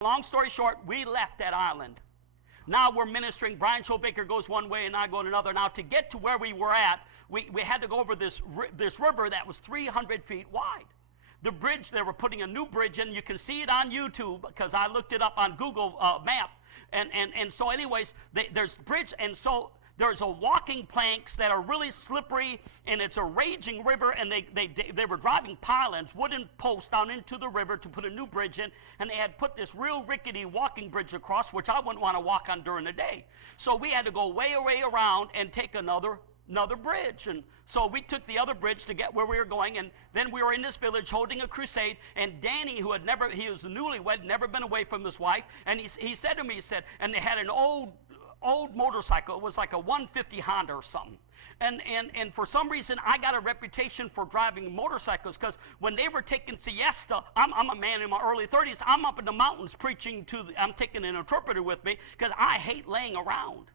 Long story short, we left that island. Now we're ministering. Brian Schobaker goes one way and I go another. Now to get to where we were at, we had to go over this river that was 300 feet wide. The bridge, they were putting a new bridge in. You can see it on YouTube because I looked it up on Google Map. And so anyways, there's bridge, and so there's a walking planks that are really slippery, and it's a raging river, and they were driving pylons, wooden posts down into the river to put a new bridge in, and they had put this real rickety walking bridge across, which I wouldn't want to walk on during the day. So we had to go way around and take another bridge. And so we took the other bridge to get where we were going, and then we were in this village holding a crusade, and Danny, he was newlywed, never been away from his wife, and he said to me, and they had an old motorcycle. It was like a 150 Honda or something. And for some reason, I got a reputation for driving motorcycles, because when they were taking siesta, I'm a man in my early 30s, I'm up in the mountains preaching I'm taking an interpreter with me, because I hate laying around.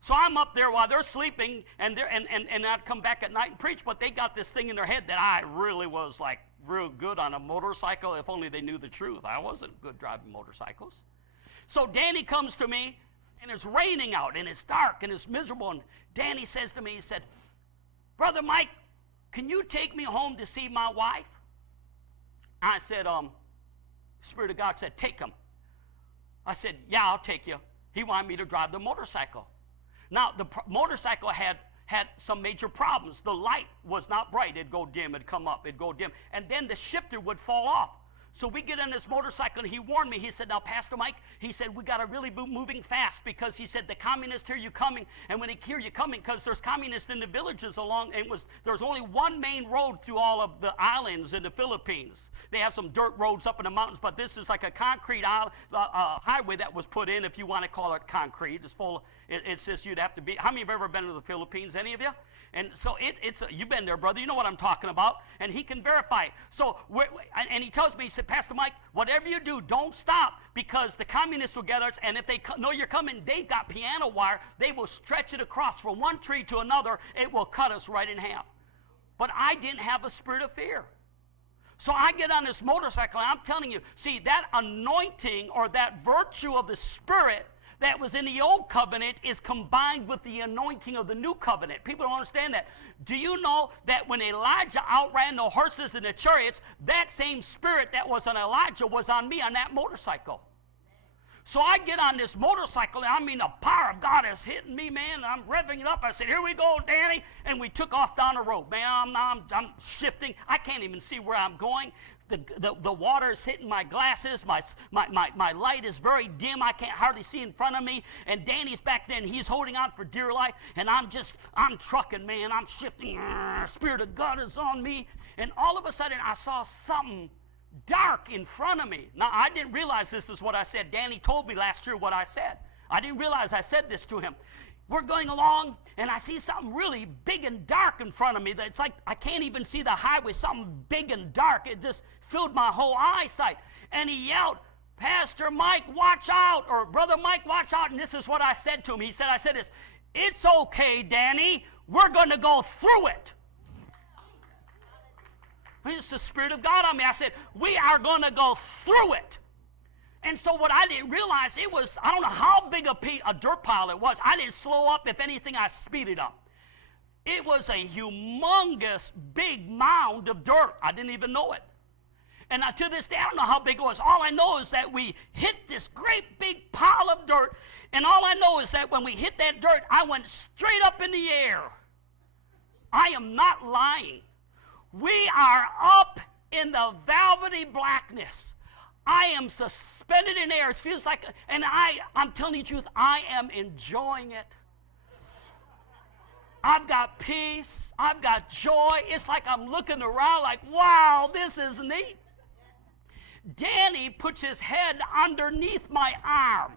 So I'm up there while they're sleeping, and I'd come back at night and preach, but they got this thing in their head that I really was like real good on a motorcycle. If only they knew the truth. I wasn't good driving motorcycles. So Danny comes to me, and it's raining out, and it's dark, and it's miserable, and Danny says to me, he said, "Brother Mike, can you take me home to see my wife?" I said, Spirit of God said, "Take him." I said, "Yeah, I'll take you." He wanted me to drive the motorcycle. Now, the motorcycle had some major problems. The light was not bright. It'd go dim, it'd come up, it'd go dim, and then the shifter would fall off. So we get on this motorcycle, and he warned me. He said, "Now, Pastor Mike," he said, "we got to really be moving fast, because," he said, "the communists hear you coming, and when they hear you coming, because there's communists in the villages along, and there's only one main road through all of the islands in the Philippines. They have some dirt roads up in the mountains, but this is like a concrete highway that was put in, if you want to call it concrete. It's just you'd have to be. How many have ever been to the Philippines? Any of you? And so you've been there, brother. You know what I'm talking about. And he can verify it. So, and he tells me, he said, "Pastor Mike, whatever you do, don't stop, because the communists will get us, and if they know you're coming, they've got piano wire. They will stretch it across from one tree to another. It will cut us right in half." But I didn't have a spirit of fear. So I get on this motorcycle, and I'm telling you, see, that anointing or that virtue of the Spirit that was in the old covenant is combined with the anointing of the new covenant. People don't understand that. Do you know that when Elijah outran the horses and the chariots, that same spirit that was on Elijah was on me on that motorcycle? So I get on this motorcycle, and I mean, the power of God is hitting me, man. I'm revving it up. I said, "Here we go, Danny." And we took off down the road. Man, I'm shifting. I can't even see where I'm going. The water is hitting my glasses. My light is very dim. I can't hardly see in front of me. And Danny's back then. He's holding on for dear life. And I'm trucking, man. I'm shifting. Spirit of God is on me. And all of a sudden, I saw something dark in front of me. Now, I didn't realize this is what I said. Danny told me last year what I said. I didn't realize I said this to him. We're going along, and I see something really big and dark in front of me. It's like I can't even see the highway, something big and dark. It just filled my whole eyesight. And he yelled, "Pastor Mike, watch out," or "Brother Mike, watch out." And this is what I said to him. I said this, "It's okay, Danny. We're going to go through it." It's the Spirit of God on me. I said, "We are going to go through it." And so what I didn't realize, it was, I don't know how big a dirt pile it was. I didn't slow up. If anything, I speeded up. It was a humongous big mound of dirt. I didn't even know it. And to this day, I don't know how big it was. All I know is that we hit this great big pile of dirt. And all I know is that when we hit that dirt, I went straight up in the air. I am not lying. We are up in the velvety blackness. I am suspended in air. It feels like, and I'm telling you the truth, I am enjoying it. I've got peace. I've got joy. It's like I'm looking around like, wow, this is neat. Danny puts his head underneath my arm.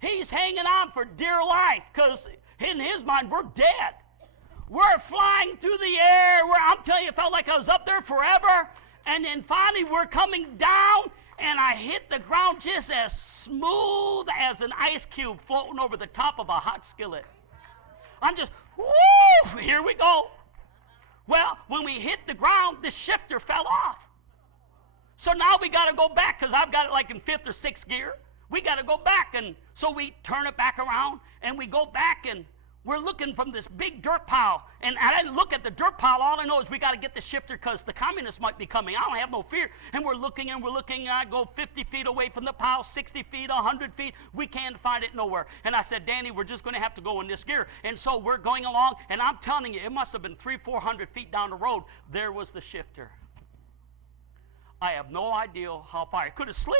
He's hanging on for dear life, because in his mind, we're dead. We're flying through the air. I'm telling you, it felt like I was up there forever. And then finally, we're coming down, and I hit the ground just as smooth as an ice cube floating over the top of a hot skillet. I'm just, whoo, here we go. Well, when we hit the ground, the shifter fell off. So now we got to go back because I've got it like in 5th or 6th gear. We got to go back. And so we turn it back around and we go back and we're looking from this big dirt pile. And I didn't look at the dirt pile. All I know is we got to get the shifter because the communists might be coming. I don't have no fear. And we're looking and we're looking. I go 50 feet away from the pile, 60 feet, 100 feet. We can't find it nowhere. And I said, Danny, we're just going to have to go in this gear. And so we're going along. And I'm telling you, it must have been 300-400 feet down the road. There was the shifter. I have no idea how far. It could have slid.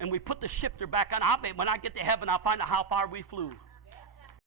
And we put the shifter back on. When I get to heaven, I'll find out how far we flew.